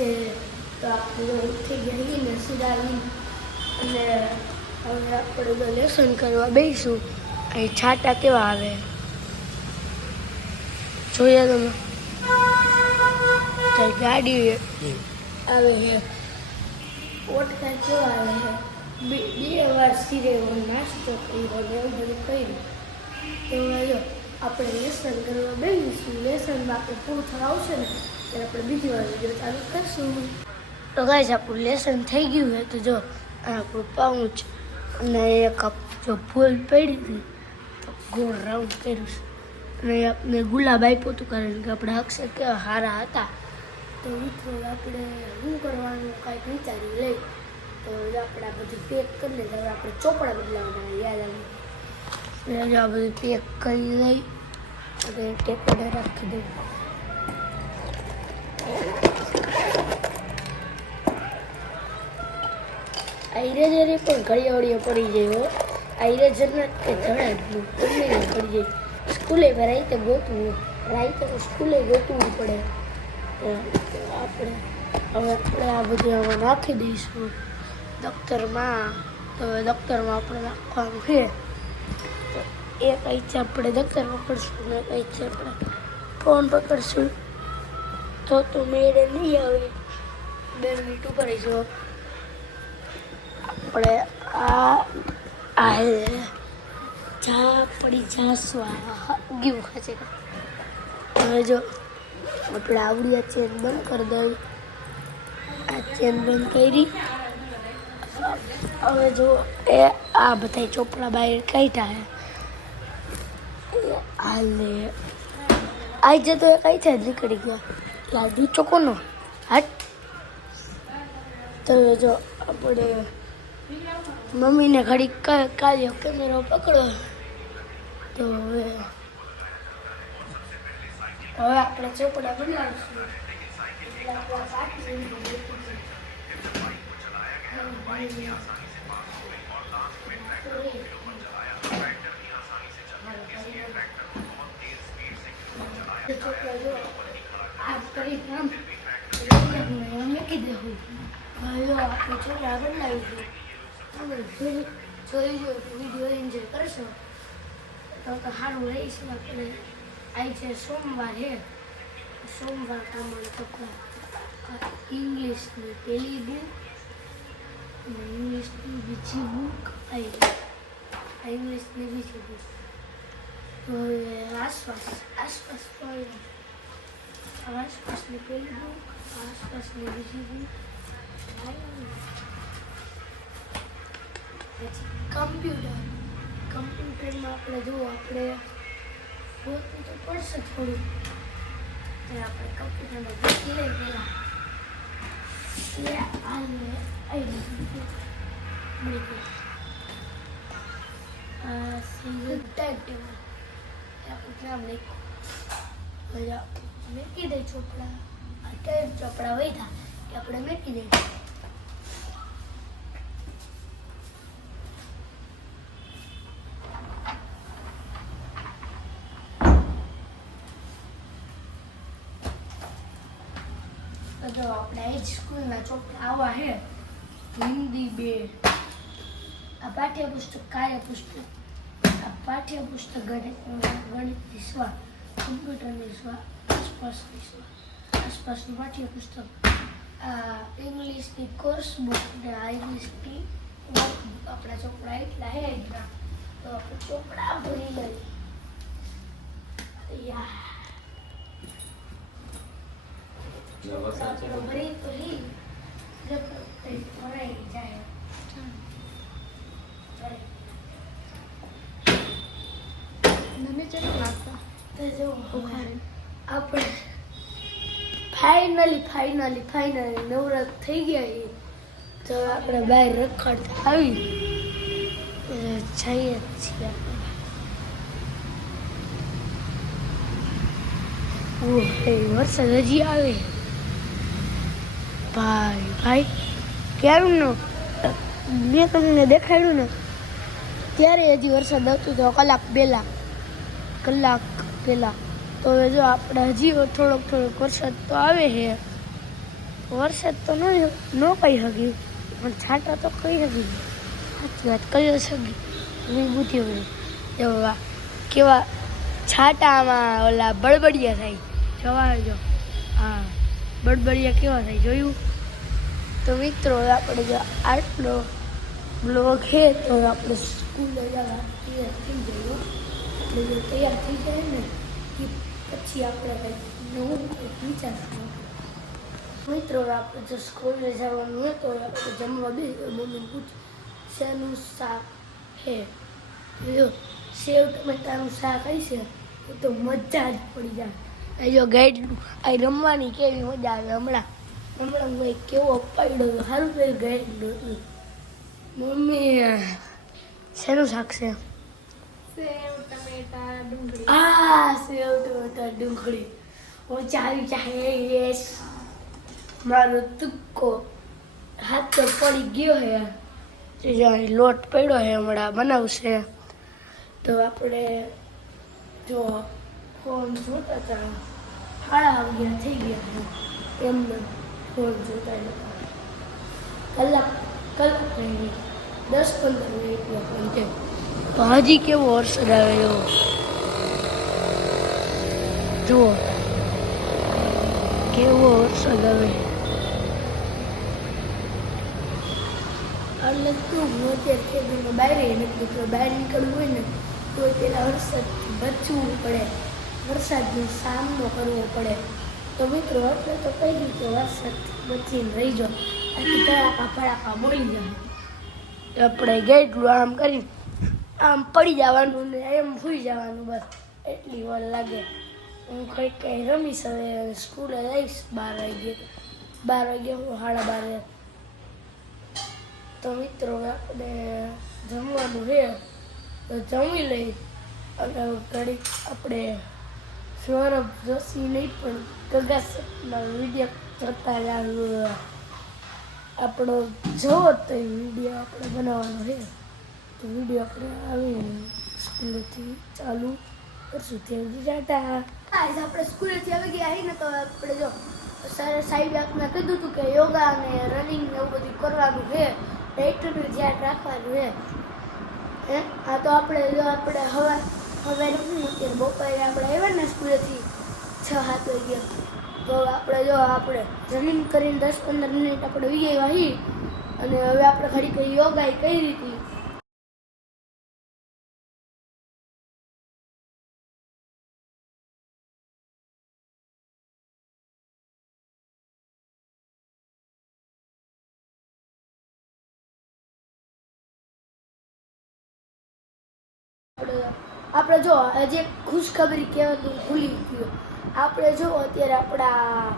છે તો આપણે ઉઠી ગયા ને સુધારી અને હવે આપણે લેસન કરવા બેસીશું અહીં છાટા કેવા આવે? જોઈએ તમે? ગાડી આવે છે. ઓટકા કેવા આવે છે? બે વાર સિરે નાસ્તો કર્યો ને એવું બધું કર્યું. તો આપણે લેસન કરવા બેસીશું લેસનમાં આપણે પૂરું થવા આવશે ને ત્યારે આપણે બીજી વાર વીડિયો ચાલુ કરશું. તો ગાઈસ આપણું લેસન થઈ ગયું હોય તો જો આપણું પાઉચ અને એક જો ફૂલ પડી હતી, તો ગોળ રાઉન્ડ કર્યું છે. અને આપણે ગુલાબ આપ્યું હતું કારણ કે આપણે અક્ષર કેવા સારા હતા. તો મિત્રો, આપણે શું કરવાનું? કાંઈક વિચાર્યું લઈ તો આપણે આ બધું પેક કરી લઈએ. હવે આપણે ચોપડા બદલાવાના યાદ એટલે આ બધું પેક કરી લઈ અને ટેપ રાખી દઉં આઈરેજરે પણ ઘડિયાળીઓ પડી જાય હો. આઈરેજર ના કે જ ગમે પડી જાય સ્કૂલે રાઈતે ગોતવું રાઈતે સ્કૂલે ગોતવું પડે. આપણે હવે આપણે આ બધું હવે નાખી દઈશું. દફતરમાં તો હવે દફતરમાં આપણે નાખવાનું છે. તો એક અહીંથી આપણે દફતર પકડશું ને એક અહીંથી આપણે ફોન પકડશું. તો તો મેળે નહીં આવે. બે મિનિટ ઉપર રહીશું આપણે આ આ હે જા પડી જા સ્વા ગયું ખાશે હવે જો, આપણે આવડી આ ચેન બંધ કરી દઈ આ ચેન બંધ કરી. હવે જો, એ આ બધા ચોપડા બહાર કાઢ્યા હે. હાલે આઈ જતો એ કઈ છે નીકળી ગયા. લાડુ ચોકોનો હટ. તો હવે જો, આપણે મમ્મીને ઘડી કાઢ્યો કેમેરો પકડો. તો હવે હવે આપણે ચોપડા બનાવીશું. એટલે આપણે કાઢીશું. ચોપડા જો તમે જોઈ જો વીડિયો એન્જોય કરશો? તો તો રહીશું આપણે આજે છે સોમવાર સોમવાર પ્રમાણે કપડા ઇંગ્લિશની પહેલી બુક અને ઇંગ્લિશની બીજી બુક આવી આ ઇંગ્લિશની બીજી બુક તો આસપાસ આસપાસ તો આસપાસની પહેલી બુક આસપાસની બીજી બુક આવી. પછી કમ્પ્યુટર. કમ્પ્યુટરમાં આપણે જો આપણે ગોતવું તો પડશે થોડું. ત્યારે આપણે કમ્પ્યુટરમાં ગોતી લઈ પહેલાં. એટલે આને આવી. મળી ગયું. ટેબલ. આપણે નામ લખ્યું. ચોપડા આ ટાઈપ ચોપડા વધ્યા એ આપણે મેકી દઈએ તો આપણે એ જ સ્કૂલના ચોપડા આવા હે. હિન્દી બે. આ પાઠ્યપુસ્તક, કાર્યપુસ્તક. આ પાઠ્યપુસ્તક ગણિત, ગણિતની સ્વા, કમ્પ્યુટરની સ્વા, આસપાસની સ્વા, આસપાસનું પાઠ્યપુસ્તક. આ ઇંગ્લિશની કોર્સ બુક ને આ ઇંગ્લિશની વર્કબુક આપણા ચોપડા એટલા હે એટલા. તો આપણે ચોપડા ભરી લઈએ. યા. ફાઈનલી આપણે ફાઇનલી ફાઇનલી નવરાત થઈ ગયા એ તો આપણે બહાર રખડતા આવી જઈએ છીએ આપણે વરસાદ હજી આવે. ભાઈ ભાઈ, ક્યારનો મેં તમને દેખાડ્યું ને. ત્યારે હજી વરસાદ આવતો હતો કલાક પહેલાં કલાક પહેલાં. તો હવે જો આપણે હજી થોડોક થોડોક વરસાદ તો આવે છે. વરસાદ તો ન ન કહી શક્યું, પણ છાંટા તો કહી શકી સાચી વાત, કહી શકી એવી બુદ્ધિ હોય. એવા કેવા છાંટામાં ઓલા બળબડિયા થાય. જવા જો. હા, બળબડિયા કેવા થાય જોયું? તો મિત્રો આપણે જો આટલો બ્લોગ છે, તો આપણે સ્કૂલે જવા તૈયાર થઈ જઈએ. એટલે જો તૈયાર થઈ જાય ને કે પછી આપણે કંઈક નવું વિચારશું. મિત્રો આપણે જો સ્કૂલે જવાનું હોય તો આપણે જમવા બે મમ્મી પૂછ, શેનું શાક છે? જો, સેવ ટમેટાનું શાક એ તો મજા જ પડી જાય. એ જો ગાઈડ, આ રમવાની કેવી મજા આવે હમણાં? હમણાં ભાઈ કેવો પડ્યો સારું પેલું ગઈ નહોતું મમ્મી શેનું શાક છે? આ સેવ ટમેટા ડુંગળી. હું ચાલી ચાહે યસ મારો તુક્કો હાથ તો પડી ગયો હે. જ્યાં લોટ પડ્યો હે હમણાં બનાવશે. તો આપણે જો ફોન જોતા હતા. સાડા વાગ્યા થઈ ગયા એમને ફોન જોતા હતા કલાક કલાક નહીં દસ પંદર મિનિટનો તો હજી કેવો વરસાદ આવ્યો જુઓ. કેવો વરસાદ આવે એટલે તું હું અત્યારે ખેતરમાં બહાર નથી, તો બહાર નીકળવું હોય ને, તો પેલા વરસાદથી બચવું પડે. વરસાદનો સામનો કરવો પડે. તો મિત્રો એટલે તો કહી દીધું કે વરસાદથી બચીને રહી જાઓ આથી તડાકા ફડાકા બોલી જાય આપણે ગેટલું આમ કરી આમ પડી જવાનું ને એમ સુઈ જવાનું બસ. એટલી વાર લાગે. હું કંઈક કંઈ રમીશ હવે સ્કૂલે જઈશ બાર વાગે બાર વાગે હું સાડા બારે તો મિત્રો, આપણે જમવાનું છે. તો જમી લઈ અને ઘડીક આપણે સૌરભ જોશી નહીં પણ ગગાસના વીડિયો જોતા જ આપણો જોવો તો વીડિયો આપણે બનાવવાનો છે તો વીડિયો આપણે આવી સ્કૂલેથી ચાલુ કરશું ત્યાં આજ આપણે સ્કૂલેથી આવી ગયા ને તો આપણે જો સર સાહેબે આપણે કીધું હતું કે યોગા અને રનિંગ એવું બધું કરવાનું છે ડાયટનું ધ્યાન રાખવાનું છે હે આ તો આપણે જો આપણે હવે હવે અત્યારે બપોરે આપણે આવ્યા ને સ્કૂલેથી છ, સાત વાગ્યા. તો આપણે જો આપણે રનિંગ કરીને દસ પંદર મિનિટ આપણે વી આવ્યા હી અને હવે આપણે ખરી કઈ યોગા કઈ આપણે જો જે ખુશખબરી કહેવાતું ભૂલી ગયું. આપણે જો અત્યારે આપણા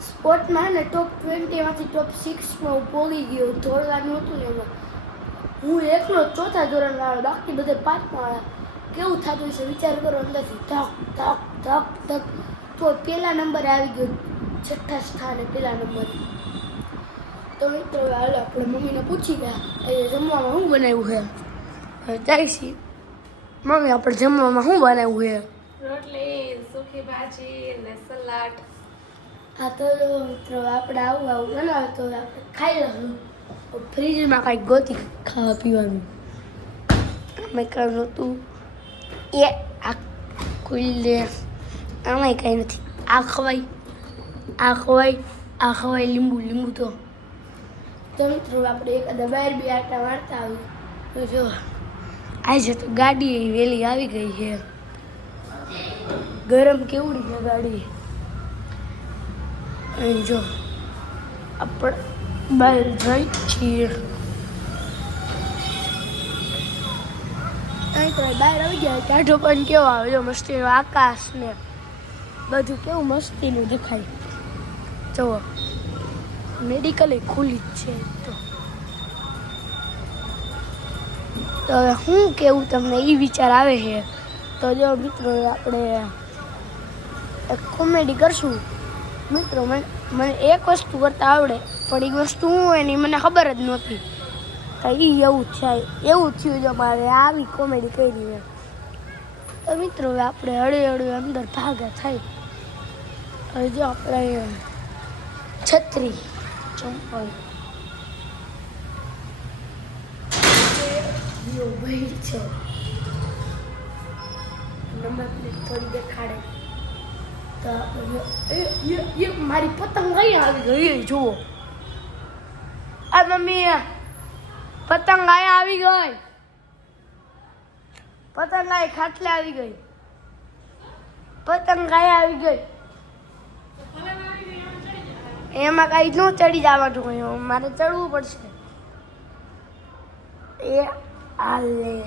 સ્પોર્ટમાં ને ટોપ ટ્વેન્ટીમાંથી ટોપ સિક્સમાં હું પોગી ગયો. દોડવાનું હતું ને એમાં હું એકલો ચોથા ધોરણ વાળો બાકી બધે પાંચમા કેવું થતું હશે વિચાર કરો અંદરથી. ધક ધક ધક ધક. તો પહેલા નંબરે આવી ગયો છઠ્ઠા સ્થાને પહેલા નંબરે. તો મિત્રો, હાલો, આપણે મમ્મીને પૂછી ગયા. એ જમવામાં શું બનાવ્યું છે? જાય મમ્મી આપણે જમવામાં શું બનાવ્યું છે? રોટલી સૂકી ભાજી ને સલાડ. આ તો મિત્રો આપણે આવું આવું બનાવે તો આપણે ખાઈ લઈશું. ફ્રીજમાં કાંઈક ગોતી ખાવા પીવાનું. અમે કાંઈ નહોતું એ આ ખુલ્લે આમાંય કાંઈ નથી. આ ખવાય. આ ખવાય. આ ખવાય લીંબુ લીંબુ તો. તો મિત્રો આપણે એકાદા બહાર બી આટા મારતા આવ્યું જો. આજે તો ગાડી વહેલી આવી ગઈ છે. ગરમ કેવડી છે ગાડી. અહીં જો, આપણે બહાર જઈ છીએ. તો બહાર આવી ગયા, ટાઢો પણ કેવો આવે, જો મસ્તી આકાશ ને બધું કેવું મસ્તીનું દેખાય. જુઓ મેડિકલ એ ખુલ્લી જ છે તો. તો હવે શું કેવું તમને એ વિચાર આવે છે? તો જો મિત્રો, આપણે એક કોમેડી કરશું. મિત્રો, મને મને એક વસ્તુ કરતાં આવડે, પણ એ વસ્તુ હું હોય ને મને ખબર જ નહોતી. તો એ એવું થાય. એવું થયું જો મારે આવી કોમેડી કરી મેં તો મિત્રો, હવે આપણે હળે હળે અંદર ભાગા થાય. હવે જો આપણે છત્રી, ચંપલ. યો ભાઈ છે નંબર પ્લેટ થોડી દેખાડે. તો એ એ મારી પતંગ કઈ આવી ગઈ. જુઓ. આ મમ્મી પતંગ આય આવી ગઈ. પતંગ આય ખાટલે આવી ગઈ. પતંગ આયા આવી ગઈ. એમાં કઈ ન ચડી જવાનું હોય, મારે ચડવું પડશે. એ આલે.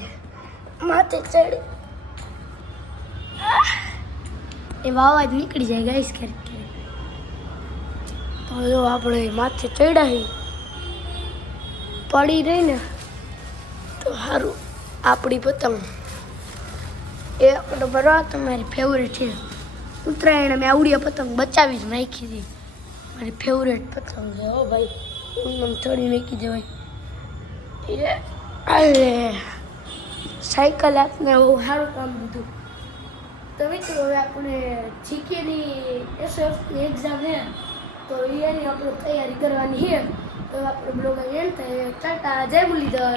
માથે ચડી. એવા અવાજ નીકળી જાય ગાઈસ કરી તો જો આપણે માથે ચડાવી પડી રહી ને તો સારું આપણી પતંગ. એ આપણો બરાબર મારી ફેવરેટ છે. ઉત્તરાયણ મેં આવડી પતંગ બચાવી જ નાખી હતી. મારી ફેવરેટ પતંગ છે હો ભાઈ. એમને ચડી નાખી દેવાય એ અરે, સાયકલ આપને બહુ સારું કામ દીધું તો મિત્રો, હવે આપણે જીકેની એસએફની એક્ઝામ છે તો એની આપણે તૈયારી કરવાની છે તો આપણે બ્લોગ એન્ડ થાય. ટાટા, જય મુરલીધર.